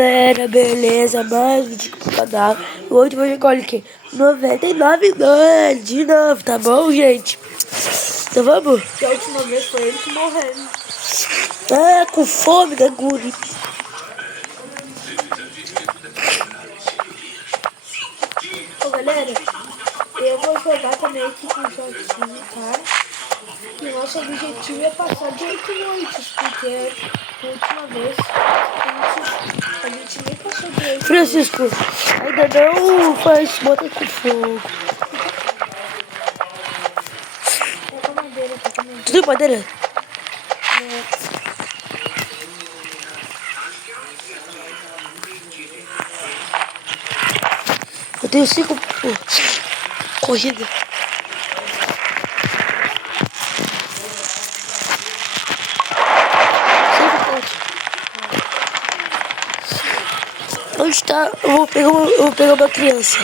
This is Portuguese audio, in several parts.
Galera, beleza? Mais um vídeo pro canal. Hoje vou jogar, olha aqui, 99 dólares de novo, tá bom, gente? Então vamos? Que a última vez foi ele que morreu. Ah, com fome, né, Guri? Ô galera, eu vou jogar também aqui com o Jotinho, tá? E o nosso objetivo é passar de 8 noites, porque a última vez a gente nem passou de 8 Francisco, ainda não faz bota com fogo. Tá com madeira, tá com madeira. Tu tem madeira? Eu tenho 5 corrida. Onde tá? Eu vou pegar uma criança.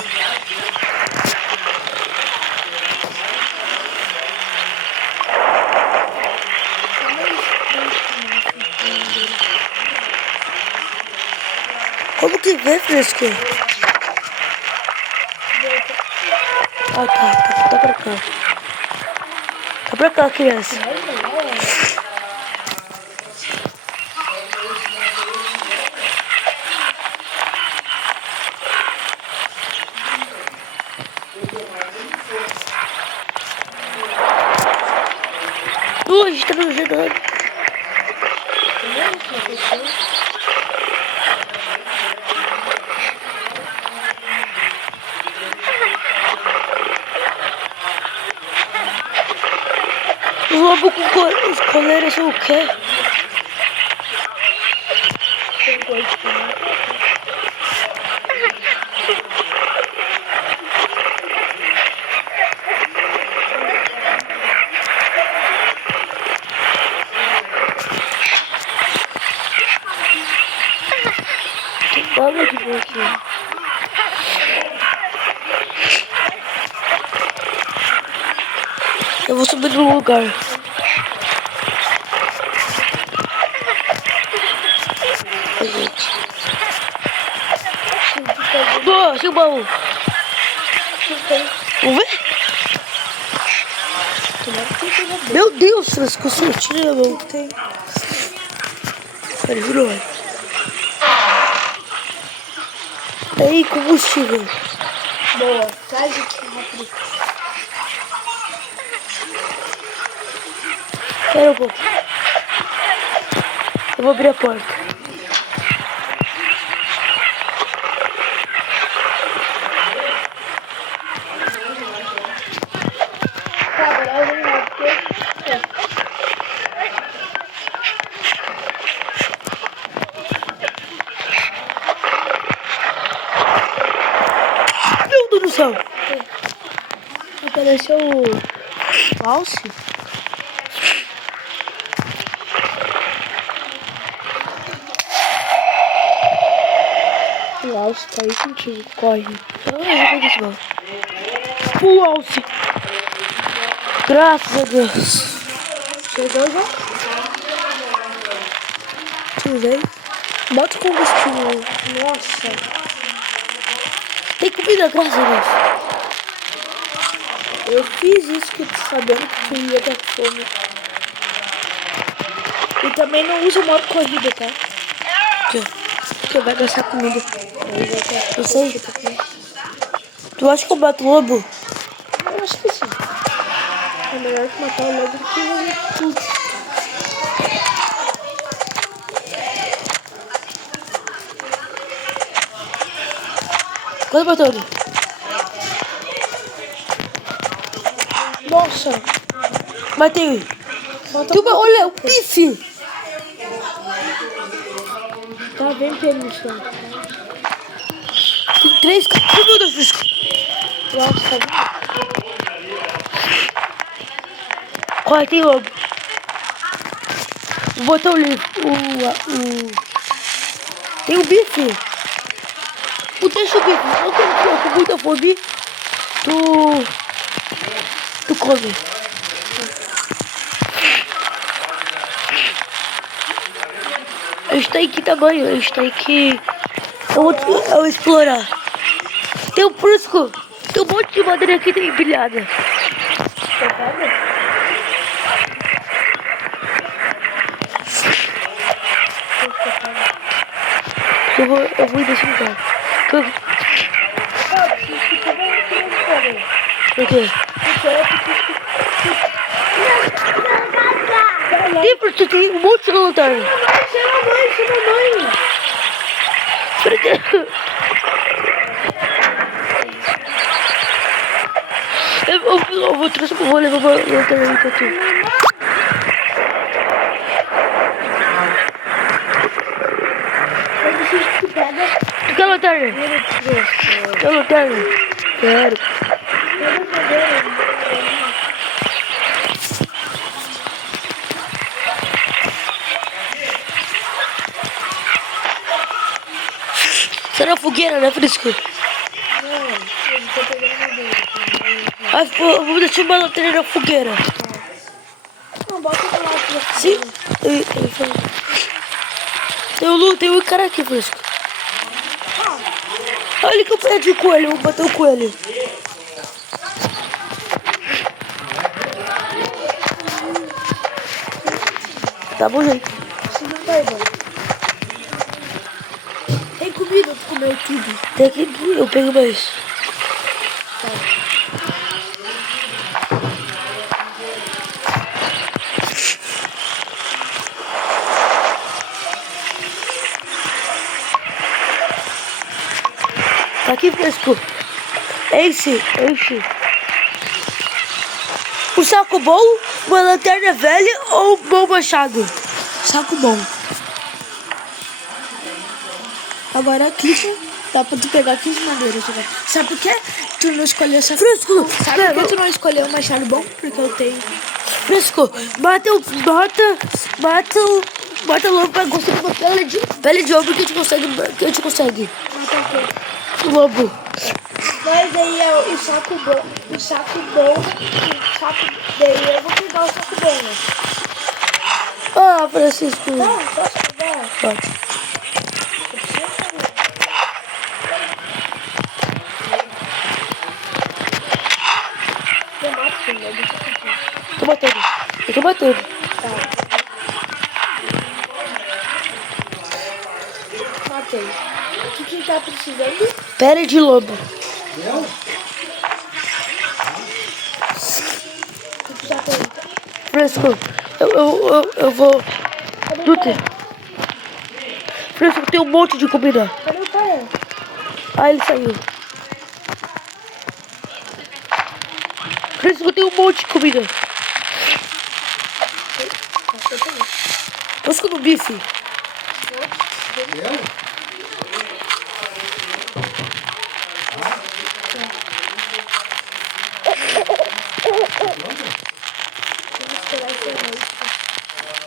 Como que vê, Fresco? Ah, tá pra cá. Tá pra cá, criança. A gente tá me ajudando. Os lobos com os coleiros são o quê? Olha que bom aqui. Eu vou subir no lugar. Oi, gente. Boa, achei o baú. Vamos ver? Meu Deus, Francisco, sortinho na mão. Peraí, virou. Aí, combustível. Boa, traz aqui rápido. Espera um pouco. Eu vou abrir a porta. Tá, agora eu vou lá, porque... Meu Deus do céu. Apareceu o alce. O alce tá aí contigo. Corre. Ah, eu vou isso, o alce. Graças a Deus. Chegou já? Tu vem? Bota o combustível. Nossa. Tem comida, graças a Deus. Eu fiz isso que sabendo que tu ia ter fome. E também não usa modo corrida, tá? Porque vai gastar comida. Aí vai ter Eu sei. Tu acha que eu bato lobo? Eu acho que sim. É melhor que matar o lobo do que fazer tudo. Quanto batendo? Nossa. Matei. Falta Olha, o bife. Tá bem pelo no chão. Tem 3 caras. Meu Deus. Nossa, tá vendo? Corre, tem lobo. Vou botar o livro. Tem o bife. Deixa o bife. Eu tô com muita fome. Tu come. Eu estou aqui tamanho, eu estou aqui Eu vou explorar. Tem um Frisco. Tem um monte de madeira aqui tem empilhada. Você pega? Eu vou ir nesse lugar. Por quê? Tem porque tem um monte de lanterna. Chama a mãe. Por quê? Eu vou levar uma lanterna ali pra tu. Tu quer lanterna? Quer lanterna? Quero. Será a fogueira, né, Frisco? Vamos deixar uma lanterna na fogueira. Não, bota pra lá. Sim? Tem um cara aqui, Frisco. Olha que eu perdi o coelho, vou bater o coelho. Tá bom, gente. Você não tá aí, mano. Tem comida pra comer tudo. Tem aqui, eu pego mais. Tá aqui, Fresco. Enche. Um saco bom, uma lanterna velha ou um bom machado? Saco bom. Agora 15, dá pra tu pegar 15 madeiras. Sabe por que tu não escolheu essa... Fresco, Sabe por que tu não escolheu um machado bom? Porque eu tenho. Fresco, mata o lobo pra conseguir uma pele de ouro que a gente consegue. Matar o quê? O lobo. Mas aí é o saco bom. Daí eu vou pegar o saco bom, né? Ah, Francisco. Não, posso pegar? Pode. Eu mato ele, deixa eu pedir. Eu tô batendo. Tá. Matei. O que tá precisando? Pele de lobo. O que tá perguntando? Fresco, eu vou... Dute. Fresco, tem um monte de comida. Cadê o cara? Ah, ele saiu. Fresco, tem um monte de comida. Eu também. Fresco no bife. Vamos esperar essa noite.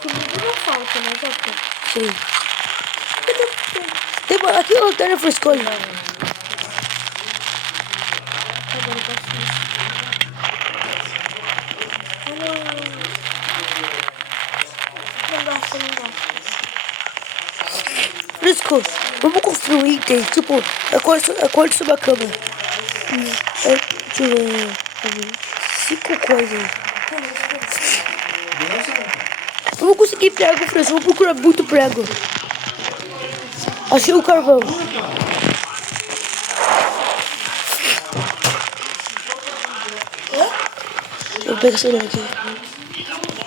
Comida não falta, né, Jota? Sim. Aqui a lanterna, Fresco. Agora eu posso ir. Não gosto. Fresco, vamos construir um item. Tipo, acorde sobre a cama. Deixa eu ver. 5 coisas. Vamos conseguir prego, Fresco. Vamos procurar muito prego. Achei o carvão. Eu pego esse aqui.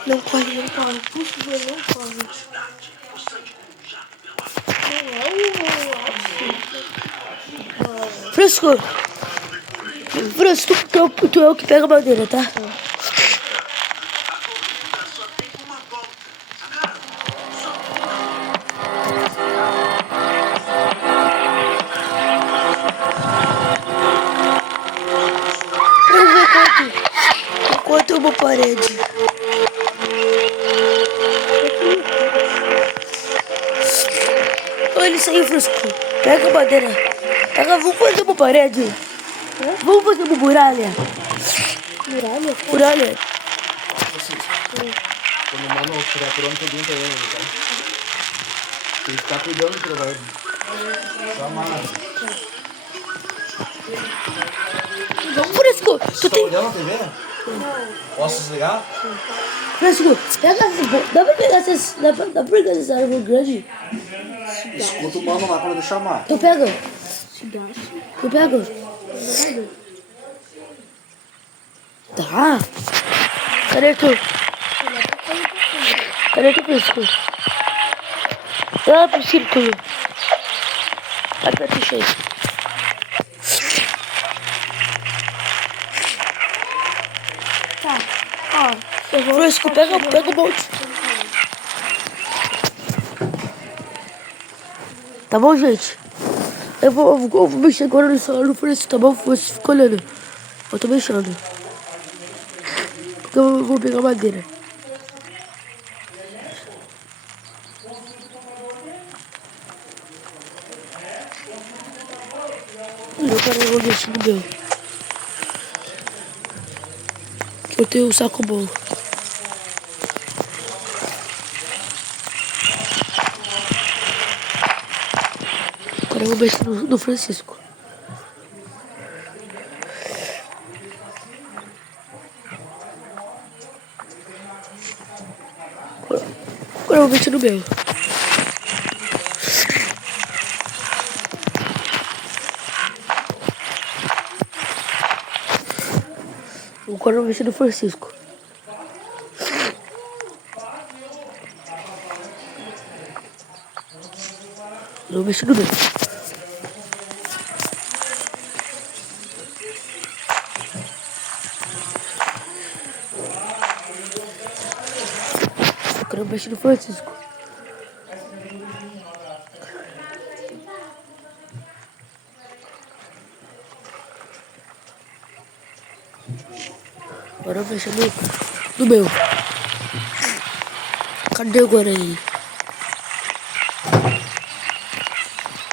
Não corre. Por favor, não corre. Não é o Fresco, tu é o que pega a madeira, tá? Vamos ver quanto uma parede. Olha, ele saiu, Fresco. Pega a madeira. Vamos fazer uma parede. Vamos fazer uma muralha. muralha? Muralha. Quando o mano estiver pronto, pergunta ele, tá? Ele está cuidando que ele vai Vamos, Fresco. Tu tem... Olhando a TV? Posso desligar? Fresco, pega essa... Dá pra pegar essas... Dá pra pegar essa árvore grande? Escuta o mano lá quando ele chamar. Tu pega? Cigaço. Tu pega? Tá. Cadê tu? Cadê tu, Fresco? Lá pro círculo. Vai pra tu, cheio. Tá. Ó, eu vou... Fresco, pega o bote. Tá bom, gente? Eu vou mexer agora no celular do Fresco, tá bom? Você fica olhando. Eu tô mexendo. Porque eu vou pegar madeira. Eu vou mexer no meu. Que eu tenho um saco bom. Agora eu vou mexer no Francisco. Agora eu vou mexer no meu. Agora eu vou mexer no Francisco. Eu vou mexer no meu. Agora eu vou mexer no Francisco. Agora eu vou mexer no meu. Cadê agora ele?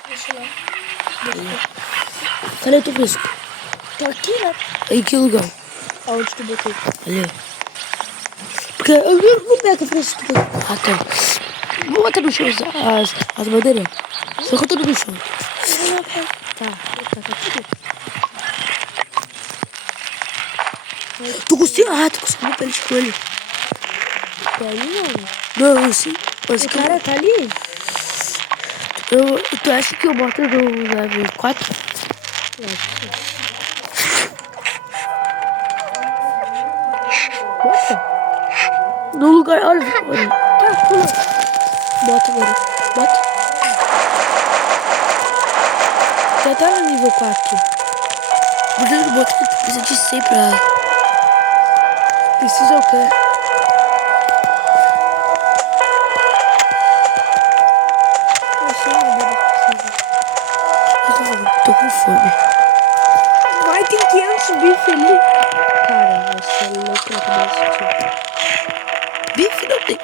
Deixa lá. Cadê teu Fresco? Tá aqui, né? Em que lugar? Aonde tu botou? Ali. Porque eu não pego o Fresco. Ah, tá. Vou botar no chão as madeiras. Só que eu tô no chão. Tá aqui. Tu conseguiu? Ah, tu conseguiu pele de coelho. Tá ali, mano? Não, eu sim. Mas O que cara tá ali? tu acha que eu boto no level 4? Bota. No lugar, olha. Tá, pula. Bota agora. Bota. Já tá no nível 4. Por que eu boto? Precisa de 100 pra... Precisa o quê? Tô com fome. Vai, tem 500 bife ali. Cara, você é louco na cabeça, tio. Bife não tem.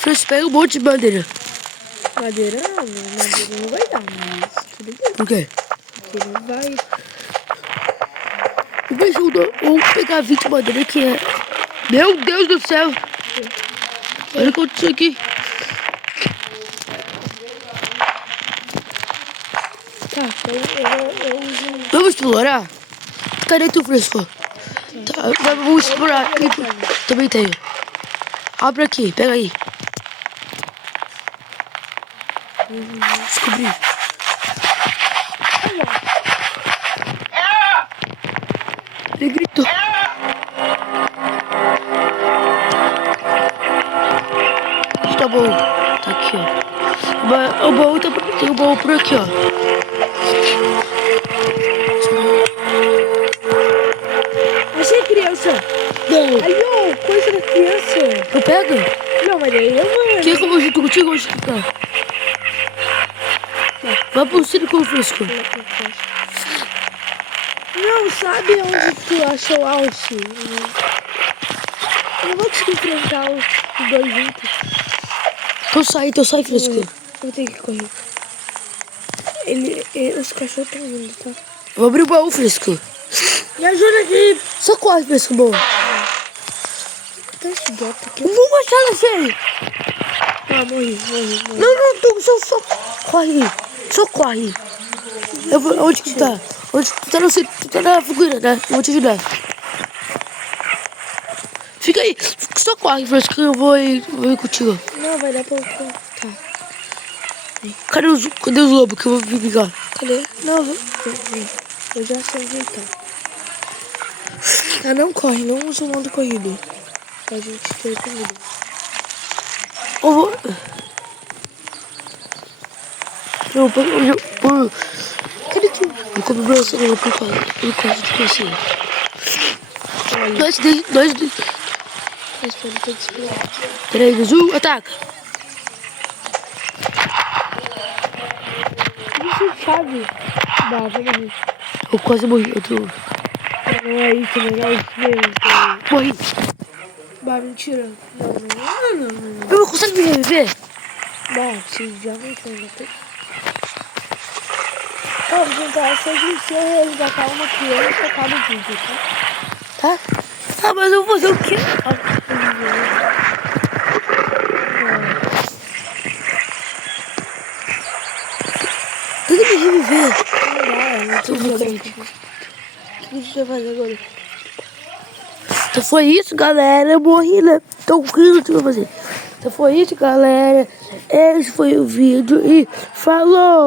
Fez, pega um monte de madeira. Madeira não vai dar, mas tudo bem. Por quê? Porque não vai. Vamos pegar 20 madeira que é... Meu Deus do céu. Olha o que aconteceu aqui. Tá, eu uso. Vamos explorar? Cadê tu, Fresco? Tá, vamos explorar. Também tenho. Abre aqui, pega aí. Descobri. Ele gritou. Tá bom. Tá aqui, ó. O baú tá... Tem um baú por aqui, ó. Achei criança. Não. Aí, ó, coisa da criança. Eu pego? Não, mas daí eu vou. Quer que eu vou junto contigo? Onde tu tá? Vai pro círculo, Fresco. Não, sabe onde tu achou o Alce? Eu não vou conseguir enfrentar os dois juntos. Então sai, Fresco. Eu vou ter que correr. Os cachorros estão vindo, tá? Vou abrir o baú, Fresco. Me ajuda aqui. Só corre, Fresco, bom. Tá esse gato aqui. Não vou achar, Alexei. Ah, morri. Não, tu só corre. Só corre. Onde que tu tá? Onde tu tá? Não sei, tu tá na fogueira, né? Eu vou te ajudar. Fica aí. Só corre, Francisco, que eu vou ir contigo. Não, vai dar pra eu... Tá. Cadê os lobos que eu vou vir pegar? Cadê? Não, eu já sei ajeitar. Tá, não corre, não usa o modo corrida. Pra gente ter comida. Eu vou... Cadê tu? Eu como braço, eu quase te conheci. Dois. Mas pra não ter que esperar. 3, 2, 1, ataca. Isso chave. Dá, vai morrer. Eu quase morri, eu tô... Não é isso, não é isso mesmo. Morri. Bah, mentira. Não. Eu não consigo me reviver. Bah, se já não tem. Vamos tentar, se eu resgatar uma criança, acaba o vídeo, tá? Tá? Ah, mas eu vou fazer o quê? Tem que me reviver. Não Tô doente. O que a gente vai fazer agora? Então foi isso, galera. Eu morri, né? Então, o que eu vou fazer? Então foi isso, galera. Esse foi o vídeo e falou!